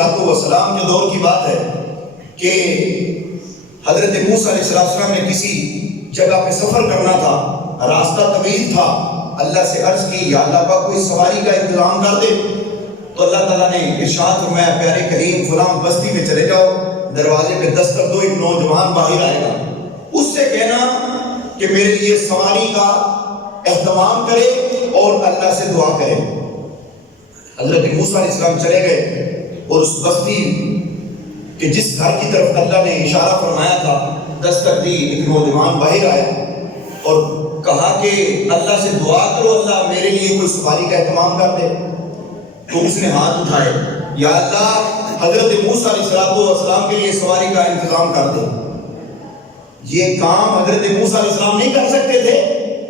السلام کے دور کی بات ہے کہ حضرت موسیٰ علیہ السلام نے کسی جگہ پہ سفر کرنا تھا، راستہ طویل تھا، اللہ سے عرض کی یا اللہ پاک کوئی سواری کا انتظام کر دے، تو اللہ تعالیٰ نے ارشاد فرمایا پیارے کریم فلاں بستی میں چلے جاؤ، دروازے پہ دستک دو، ایک نوجوان باہر آئے گا، اس سے کہنا کہ میرے لیے سواری کا اہتمام کرے اور اللہ سے دعا کرے۔ حضرت موسیٰ علیہ السلام چلے گئے اور اس بستی کہ جس گھر کی طرف اللہ نے اشارہ فرمایا تھا دستک دی، ایک نوجوان باہر آیا اور کہا کہ اللہ سے دعا کرو اللہ میرے لیے کوئی سواری کا اہتمام کر دے۔ تو اس نے ہاتھ اٹھائے، یا اللہ حضرت موسیٰ علیہ السلام کے لیے سواری کا انتظام کر دے۔ یہ کام حضرت موسیٰ علیہ السلام نہیں کر سکتے تھے،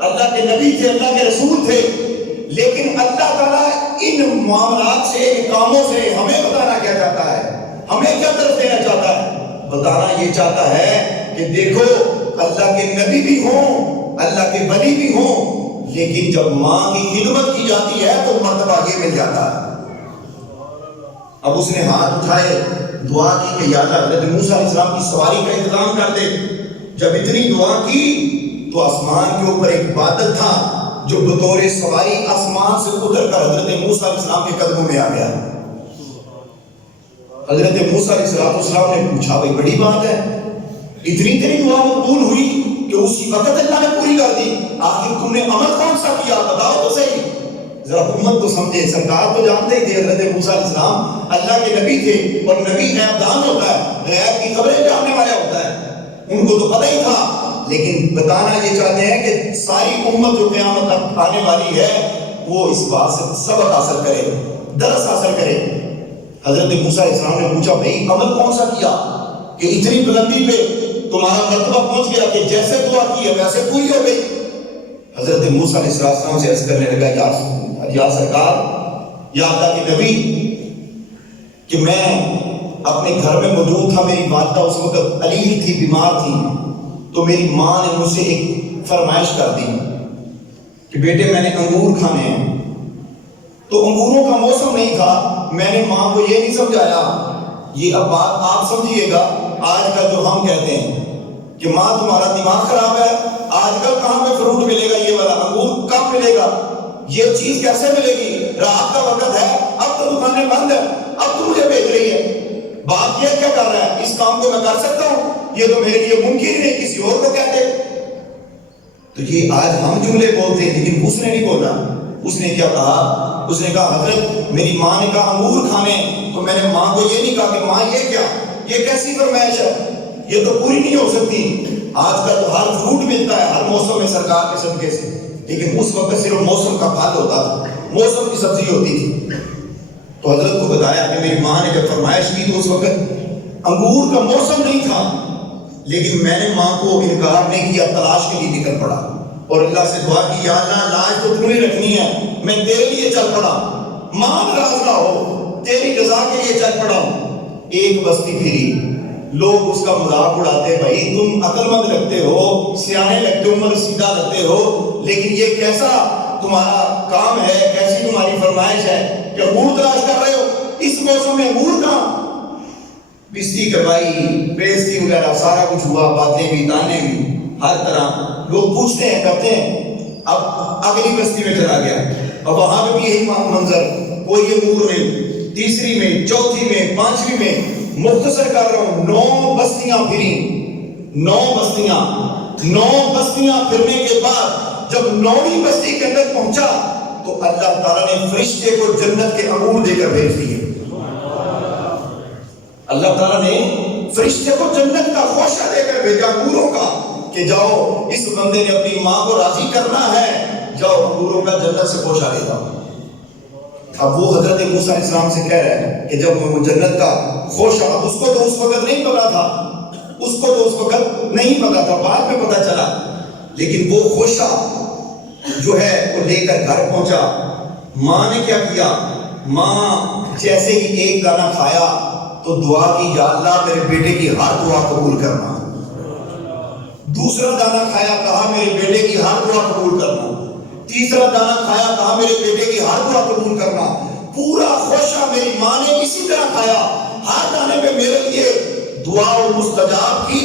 اللہ کے نبی تھے، اللہ کے رسول تھے، لیکن اللہ تعالیٰ ان معاملات سے، ان کاموں سے ہمیں بتانا کیا چاہتا ہے، ہمیں کیا طرف دینا چاہتا ہے؟ بتانا یہ چاہتا ہے کہ دیکھو اللہ کے نبی بھی ہوں، اللہ کے ولی بھی ہوں، لیکن جب ماں کی خدمت کی جاتی ہے تو مرتبہ یہ مل جاتا ہے۔ اب اس نے ہاتھ اٹھائے، دعا کی کہ یا اللہ حضرت موسیٰ علیہ السلام کی سواری کا انتظام کر دے۔ جب اتنی دعا کی تو آسمان کے اوپر ایک بادل تھا جو بطور سواری آسمان سے اتر کر حضرت موسیٰ علیہ السلام کے قدموں میں آ گیا۔ حضرت موسیٰ علیہ السلام نے پوچھا بھائی بڑی بات ہے، اتنی تیری دعا مقبول ہوئی کہ اسی وقت اللہ نے پوری کر دی، آخر تم نے عمل کون سا کیا بتاؤ تو صحیح، ذرا امت تو سمجھے۔ سرکار تو جانتے ہی تھے حضرت موسیٰ علیہ السلام اللہ کے نبی تھے، اور نبی غیب دان ہوتا ہے، غیب کی خبریں جاننے والا ہوتا ہے، ان کو تو پتہ ہی تھا، لیکن بتانا یہ چاہتے ہیں کہ ساری امت جو قیامت تک آنے والی ہے وہ اس بات سے سبق حاصل کرے، درس حاصل کرے۔ حضرت موسیٰ علیہ السلام نے پوچھا بھائی عمل کون سا کیا کہ اتنی بلندی پہ تمہارا مرتبہ پہنچ گیا کہ جیسے دعا کی ہے ویسے پوری ہو گئی؟ حضرت موسیٰ علیہ السلام سے عرض کرنے لگا یا سرکار، یا اللہ کے نبی، کہ میں اپنے گھر میں موجود تھا، میری والدہ اس وقت علیل تھی، بیمار تھی، تو میری ماں نے مجھ سے ایک فرمائش کر دی کہ بیٹے میں نے انگور کھانے ہیں، تو انگوروں کا موسم نہیں تھا، میں نے ماں کو یہ نہیں سمجھایا، یہ اب بات آپ سمجھیے گا، آج کل جو ہم کہتے ہیں کہ ماں تمہارا دماغ خراب ہے، آج کل کہاں پہ فروٹ ملے گا، یہ والا انگور کب ملے گا، یہ چیز کیسے ملے گی، رات کا وقت ہے، اب تو دکانیں بند ہے، اب تو مجھے بھیج رہی ہے، بات یہ کیا کر رہا ہے، اس کام کو میں کر سکتا ہوں، یہ تو میرے لیے ممکن ہی نہیں، کسی اور کو کہتے۔ تو یہ آج ہم جملے بولتے ہیں، لیکن اس نے نہیں بولا، اس نے کیا کہا، اس نے کہا حضرت میری ماں نے کہا انگور کھانے، تو میں نے ماں کو یہ نہیں کہا کہ ماں یہ کیا، یہ کیسی فرمائش ہے، یہ تو پوری نہیں ہو سکتی۔ آج کل تو ہر فروٹ ملتا ہے ہر موسم میں سرکار کے صدقے سے، لیکن اس وقت صرف موسم کا پھل ہوتا تھا، موسم کی سبزی ہوتی تھی۔ تو حضرت کو بتایا کہ میری ماں نے جب فرمائش کی تو اس وقت انگور کا موسم نہیں تھا، لیکن میں نے ماں کو انکار نہیں کیا، تلاش کے لیے نکل پڑا اور اللہ سے دعا کی یا اللہ لاج تو تمہیں رکھنی ہے، میں تیرے لیے چل پڑا، ماں ناراض نہ ہو، تیری رضا کے لیے چل پڑا ہوں۔ ایک بستی پھری، لوگ اس کا مذاق اڑاتے، بھائی تم عقل مند لگتے ہو، سیانے لگتے ہو، عمر سیدھا لگتے ہو، لیکن یہ کیسا تمہارا کام ہے، کیسی تمہاری فرمائش ہے کہ انگور تلاش کر رہے ہو، اس موسم میں انگور کہاں؟ بستی کروائی، بیزتی وغیرہ سارا کچھ ہوا، باتیں بھی تانے بھی ہر طرح، لوگ پوچھتے ہیں کرتے ہیں۔ اب اگلی بستی میں چلا گیا، اب وہاں پہ بھی یہی منظر، کوئی انگور نہیں، تیسری میں، چوتھی میں، پانچویں میں، مختصر کر رہا ہوں 9 بستیاں پھری، 9 بستیاں پھرنے کے بعد جب 9ویں بستی کے اندر پہنچا تو اللہ تعالیٰ نے فرشتے کو جنت کے انگور دے کر بھیج دیے۔ اللہ تعالیٰ نے فرشتے کو جنت کا خوشہ دے کر بھیجا انگوروں کا کہ جاؤ اس بندے نے اپنی ماں کو راضی کرنا ہے، جاؤ انگوروں کا جنت سے خوشہ لے جاؤ۔ اب وہ حضرت موسیٰ علیہ السلام سے کہہ رہے ہیں کہ جب وہ جنت کا خوشہ، اس کو تو اس وقت نہیں پتا تھا، اس کو تو اس وقت نہیں پتا تھا، بعد میں پتا چلا، لیکن وہ خوشہ جو ہے وہ لے کر گھر پہنچا۔ ماں نے کیا کیا، ماں جیسے ہی ایک دانہ کھایا تو دعا کی یا اللہ میرے بیٹے کی ہر دعا قبول کرنا۔ دوسرا دانہ کھایا، کہا میرے بیٹے کی ہر دعا قبول کرنا۔ تیسرا دانہ کھایا، کہا میرے بیٹے کی ہر دعا قبول کرنا۔ پورا خوشہ میری ماں نے اسی طرح کھایا. ہر دانے پہ میرے لیے دعا و مستجاب کی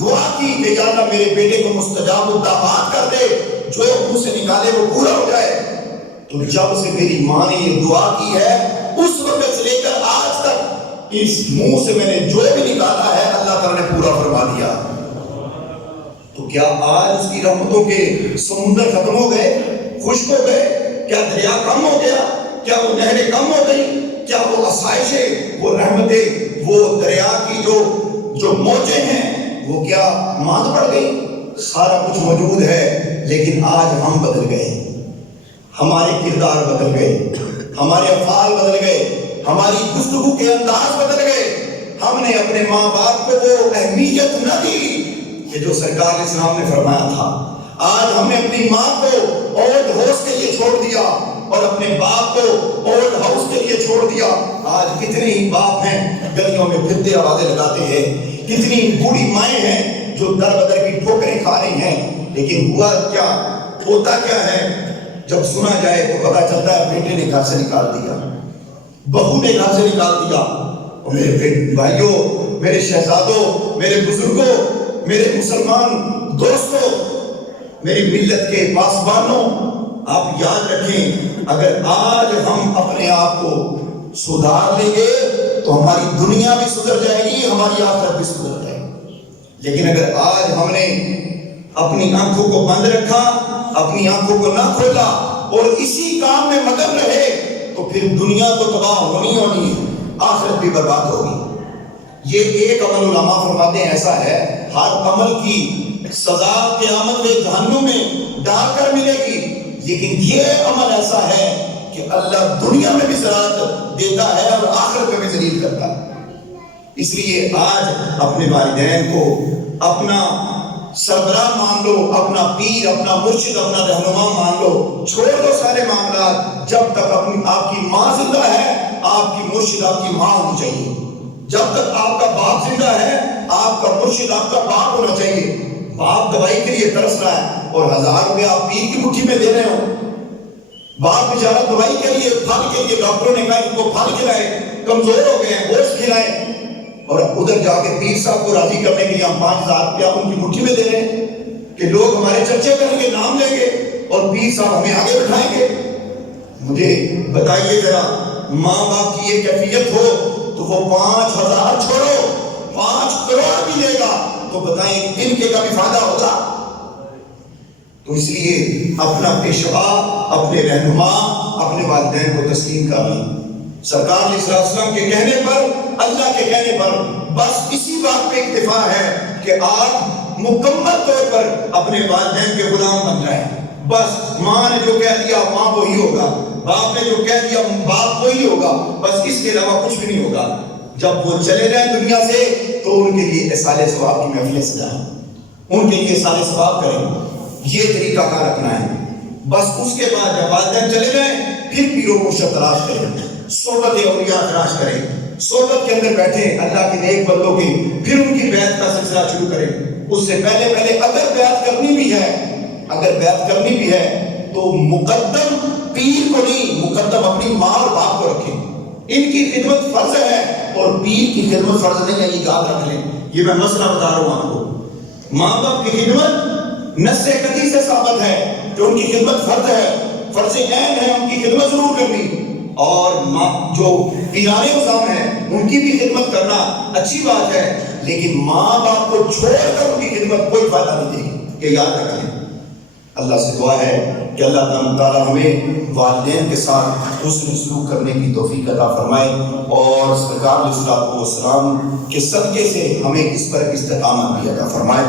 دعا کی کہ یا اللہ میرے بیٹے کو مستجاب الدعوات کر دے, جو منہ سے نکالے وہ پورا ہو جائے. تو جب سے میری ماں نے یہ دعا کی ہے اس وقت سے لے کر آج تک اس منہ سے میں نے جو بھی نکالا ہے اللہ تعالیٰ نے پورا فرما دیا. تو کیا آج اس کی رحمتوں کے سمندر ختم ہو گئے, خشک ہو گئے؟ کیا دریا کم ہو گیا؟ کیا وہ نہریں کم ہو گئی؟ کیا وہ آسائشیں, وہ رحمتیں, وہ دریا کی جو موجیں ہیں وہ کیا ماند پڑ گئی؟ سارا کچھ موجود ہے, لیکن آج ہم بدل گئے, ہمارے کردار بدل گئے, ہمارے افعال بدل گئے, ہماری گفتگو کے انداز بدل گئے. ہم نے اپنے ماں باپ کو وہ اہمیت نہ دی کہ جو سرکار علیہ السلام نے فرمایا تھا. آج ہم نے اپنی ماں کو اولڈ ہاؤس کے لیے چھوڑ دیا اور اپنے باپ کو اولڈ ہاؤس کے لیے چھوڑ دیا. آج کتنے ہی باپ ہیں گلیوں میں پھرتے آوازیں لگاتے ہیں, کتنی بوڑھی مائیں ہیں جو در بدر کی ٹھوکریں کھا رہی ہیں. لیکن ہوا کیا, ہوتا کیا ہے, جب سنا جائے تو پتا چلتا ہے بیٹے نے گھر سے نکال دیا, بہو نے گھر سے نکال دیا. اور میرے بھائیوں, میرے شہزادوں, میرے بزرگوں, میرے مسلمان دوستوں, میری ملت کے پاسبانوں, آپ یاد رکھیں اگر آج ہم اپنے آپ کو سدھار لیں گے تو ہماری دنیا بھی سدھر جائے گی, ہماری آخرت بھی سدھر جائے گی. لیکن اگر آج ہم نے اپنی آنکھوں کو بند رکھا, اپنی آنکھوں کو نہ کھولا اور اسی کام میں مگن رہے تو پھر دنیا تو تباہ ہونی ہے, آخرت بھی برباد ہوگی. یہ ایک عمل علماء فرماتے ہیں ایسا ہے, ہر عمل کی سزا قیامت میں جہنم میں ڈال کر ملے گی, لیکن یہ عمل ایسا ہے کہ اللہ دنیا میں بھی ذلت دیتا ہے اور آخرت میں بھی ذلیل کرتا ہے. اس لیے آج اپنے والدین کو اپنا سربراہ مان لو, اپنا پیر, اپنا مرشد, اپنا رہنما مان لو, چھوڑ دو سارے معاملات. جب تک آپ کی ماں زندہ ہے آپ کی مرشد آپ کی ماں ہونی چاہیے. جب تک آپ کا باپ زندہ ہے آپ کا مرشد آپ کا باپ ہونا چاہیے. باپ دوائی کے لیے ترس رہا ہے اور 1000 روپے آپ پیر کی مٹھی میں دے رہے ہو. باپ بیچارہ دوائی کے لیے, پھل کے لیے, ڈاکٹروں نے کہا ان کو پھل کھلائے, کمزور ہو گئے ہیں, گوشت کھلائے, اور ادھر جا کے پیر صاحب کو راضی کرنے کے لیے ہم 5000 روپیہ ان کی مٹھی میں دے رہے ہیں کہ لوگ ہمارے چرچے کریں گے, نام لیں گے اور پیر صاحب ہمیں آگے بٹھائیں گے. مجھے بتائیے ذرا, ماں باپ کی یہ کیفیت ہو تو وہ 5000 چھوڑو 5 کروڑ بھی دے گا تو بتائیں ان کے کا بھی فائدہ ہوگا؟ تو اس لیے اپنا پیشوا, اپنے رہنما, اپنے والدین کو تسلیم کر لیں. سرکار علیہ السلام کے کہنے پر, اللہ کے کہنے پر بس اسی بات پہ اکتفا ہے کہ آپ مکمل طور پر اپنے والدین کے غلام بن جائیں. بس ماں نے جو کہہ دیا ماں وہی ہوگا, باپ نے جو کہہ دیا باپ وہی ہوگا, بس اس کے علاوہ کچھ بھی نہیں ہوگا. جب وہ چلے جائیں دنیا سے تو ان کے لیے اصالِ ثواب کی محفلیں سجائیں, ان کے لیے اصالِ ثواب کریں. یہ طریقہ کار رکھنا ہے. بس اس کے بعد جب والدین چلے جائیں پھر پیر و مرشد تلاش کریں, صحبت اولیاء تلاش کریں, صحبت کے اندر بیٹھیں اللہ کے نیک بندوں کی, پھر ان کی بیعت کا سلسلہ شروع کریں. اس سے پہلے اگر بیعت کرنی بھی ہے تو مقدم پیر کو نہیں, مقدم اپنی ماں اور باپ کو رکھیں. ان کی خدمت فرض ہے اور پیر کی خدمت فرض نہیں ہے, یہ یاد رکھ لیں. یہ میں مسئلہ بتا رہا ہوں آپ کو. ماں باپ کی خدمت نص قطعی سے ثابت ہے کہ ان کی خدمت فرض ہے, فرض عین ہے ان کی خدمت ضرور کرنی. اور جو پیرانے نظام ہیں ان کی بھی خدمت کرنا اچھی بات ہے, لیکن ماں باپ کو چھوڑ کر ان کی خدمت کوئی فائدہ نہیں دے گی, یہ یاد رکھیں. اللہ سے دعا ہے کہ اللہ تعالیٰ ہمیں والدین کے ساتھ حسن سلوک کرنے کی توفیق عطا فرمائے اور سرکار علیہ السلام کے صدقے سے ہمیں اس پر استقامت بھی عطا فرمائے.